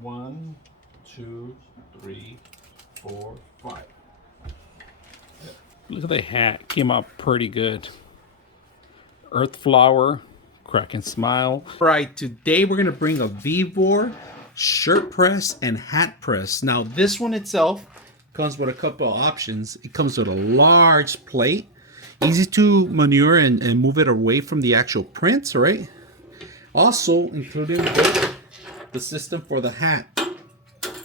1, 2, 3, 4, 5. Look at the hat. Came out pretty good. Earth flower. Cracking smile. All right, today we're going to bring a VEVOR shirt press and hat press. Now this one itself comes with a couple of options. It comes with a large plate, easy to maneuver and move it away from the actual prints, right? Also included the system for the hat,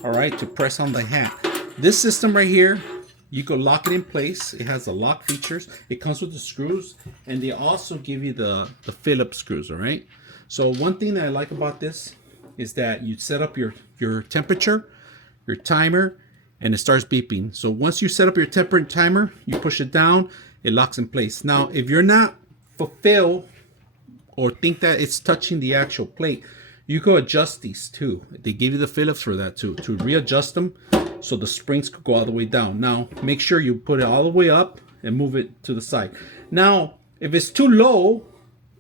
all right, to press on the hat. This system right here, you can lock it in place. It has the lock features. It comes with the screws, and they also give you the Phillips screws, all right? So one thing that I like about this is that you set up your temperature, your timer, and it starts beeping. So once you set up your temperature and timer, you push it down, it locks in place. Now, if you're not fulfilled or think that it's touching the actual plate, you can adjust these too. They give you the Phillips for that too, to readjust them so the springs could go all the way down. Now, make sure you put it all the way up and move it to the side. Now, if it's too low,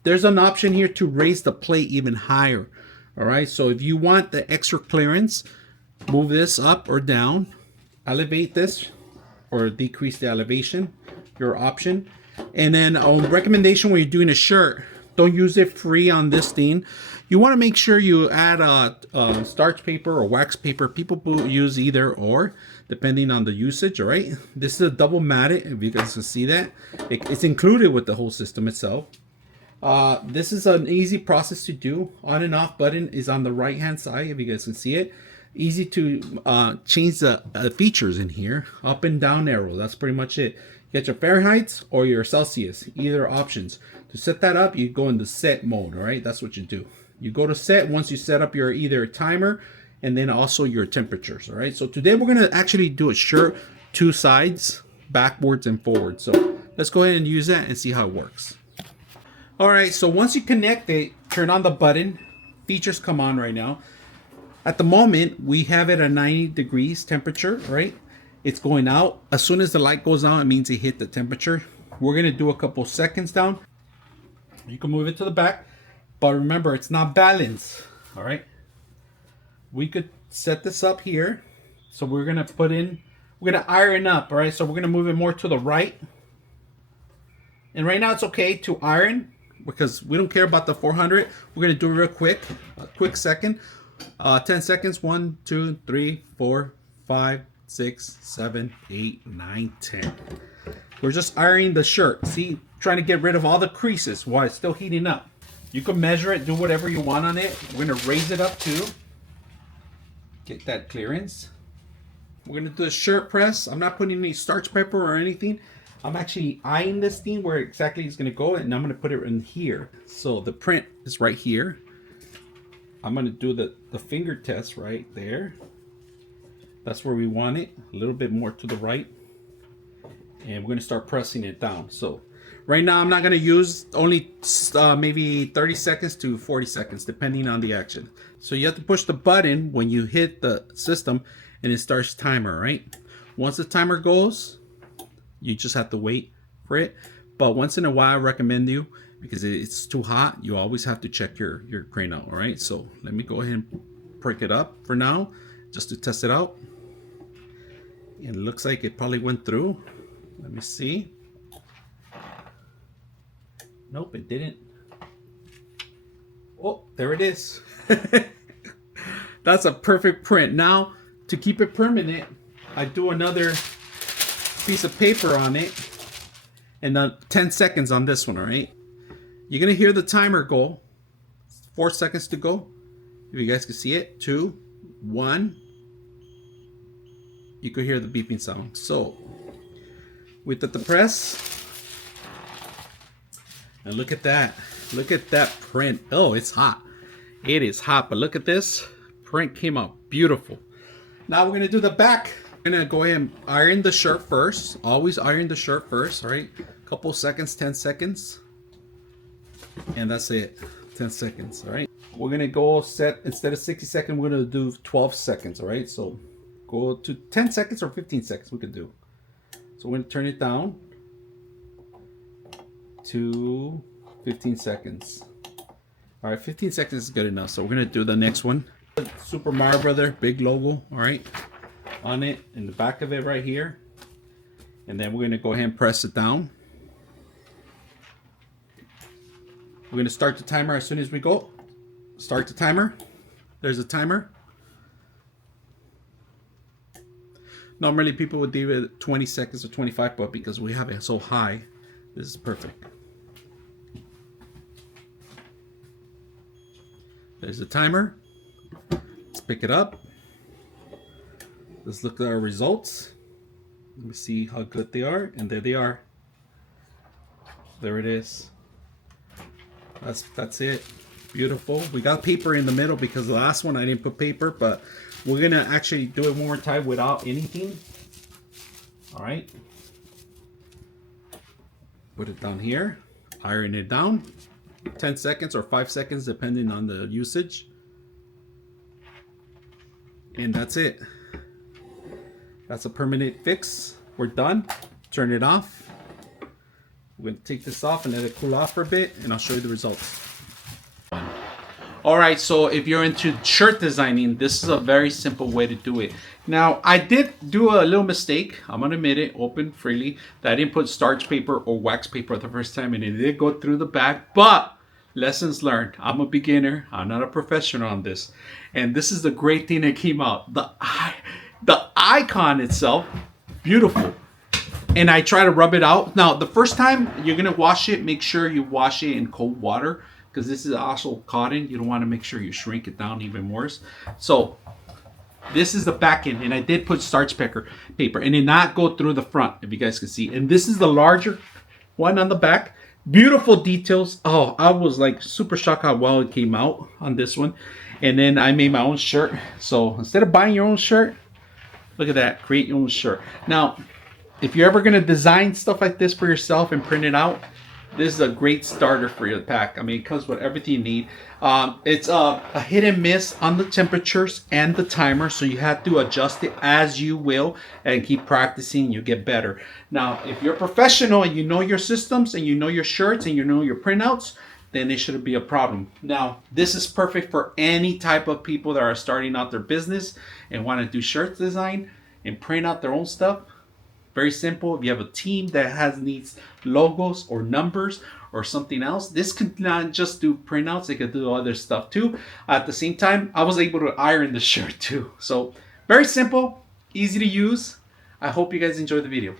there's an option here to raise the plate even higher. All right, so if you want the extra clearance, move this up or down, elevate this or decrease the elevation, your option. And then a recommendation when you're doing a shirt, don't use it free on this thing. You want to make sure you add starch paper or wax paper. People use either or, depending on the usage, all right? This is a double matted, if you guys can see that. It's included with the whole system itself. This is an easy process to do. On and off button is on the right hand side, if you guys can see it. Easy to change the features in here. Up and down arrow, that's pretty much it. You get your Fahrenheit or your Celsius, either options. To set that up, you go into set mode, all right? That's what you do. You go to set once you set up your either timer and then also your temperatures, all right? So today we're gonna actually do a shirt, two sides, backwards and forwards. So let's go ahead and use that and see how it works. All right, so once you connect it, turn on the button. Features come on right now. At the moment, we have it at 90 degrees temperature, right? It's going out. As soon as the light goes on, it means it hit the temperature. We're gonna do a couple seconds down. You can move it to the back, but remember, it's not balanced, all right? We could set this up here. So we're gonna iron up, all right? So we're gonna move it more to the right. And right now it's okay to iron because we don't care about the 400. We're gonna do it real quick, a quick second. 10 seconds, 1, 2, 3, 4, 5, 6, 7, 8, 9, 10. We're just ironing the shirt. See, trying to get rid of all the creases while it's still heating up. You can measure it, do whatever you want on it. We're gonna raise it up too. Get that clearance. We're gonna do a shirt press. I'm not putting any starch paper or anything. I'm actually eyeing this thing where exactly it's gonna go, and I'm gonna put it in here. So the print is right here. I'm gonna do the finger test right there. That's where we want it, a little bit more to the right. And we're gonna start pressing it down. So right now I'm not gonna use only maybe 30 seconds to 40 seconds, depending on the action. So you have to push the button when you hit the system and it starts timer, right? Once the timer goes, you just have to wait for it. But once in a while, I recommend you, because it's too hot, you always have to check your crane out, all right? So let me go ahead and break it up for now, just to test it out. And it looks like it probably went through. Let me see. Nope, it didn't. Oh, there it is. That's a perfect print. Now, to keep it permanent, I do another piece of paper on it, and 10 seconds on this one, all right? You're gonna hear the timer go. 4 seconds to go. If you guys can see it, 2, 1. You could hear the beeping sound. So, we did the press. And look at that. Look at that print. Oh, it's hot. It is hot, but look at this. Print came out beautiful. Now we're gonna do the back. I'm gonna go ahead and iron the shirt first. Always iron the shirt first, all right? Couple seconds, 10 seconds. And that's it, 10 seconds, all right? We're gonna go set, instead of 60 seconds, we're gonna do 12 seconds, all right? So go to 10 seconds or 15 seconds we could do. So we're gonna turn it down to 15 seconds. All right, 15 seconds is good enough. So we're gonna do the next one. Super Mario Brother, big logo, all right, on it, in the back of it right here. And then we're gonna go ahead and press it down. We're gonna start the timer as soon as we go. Start the timer. There's a timer. Normally people would leave it 20 seconds or 25, but because we have it so high, this is perfect. There's the timer. Let's pick it up. Let's look at our results. Let me see how good they are. And there they are. There it is. That's it. Beautiful. We got paper in the middle because the last one I didn't put paper, but we're gonna actually do it one more time without anything. All right. Put it down here. Iron it down. 10 seconds or 5 seconds depending on the usage. And that's it. That's a permanent fix. We're done. Turn it off. We're going to take this off and let it cool off for a bit, and I'll show you the results. All right, so if you're into shirt designing, this is a very simple way to do it. Now, I did do a little mistake. I'm gonna admit it, open freely, that I didn't put starch paper or wax paper the first time, and it did go through the back, but lessons learned. I'm a beginner, I'm not a professional on this. And this is the great thing that came out. The icon itself, beautiful. And I try to rub it out. Now, the first time you're gonna wash it, make sure you wash it in cold water, because this is also cotton. You don't want to make sure you shrink it down even worse. So this is the back end, and I did put starch paper and did not go through the front, if you guys can see. And this is the larger one on the back. Beautiful details. Oh, I was like super shocked how well it came out on this one. And then I made my own shirt. So instead of buying your own shirt, look at that, create your own shirt. Now, if you're ever gonna design stuff like this for yourself and print it out, this is a great starter for your pack. I mean, it comes with everything you need. It's a hit and miss on the temperatures and the timer, so you have to adjust it as you will and keep practicing. You get better. Now, if you're a professional and you know your systems and you know your shirts and you know your printouts, then it shouldn't be a problem. Now, this is perfect for any type of people that are starting out their business and want to do shirt design and print out their own stuff. Very simple. If you have a team that needs logos or numbers or something else, this could not just do printouts, it could do other stuff too. At the same time, I was able to iron the shirt too. So very simple, easy to use. I hope you guys enjoyed the video.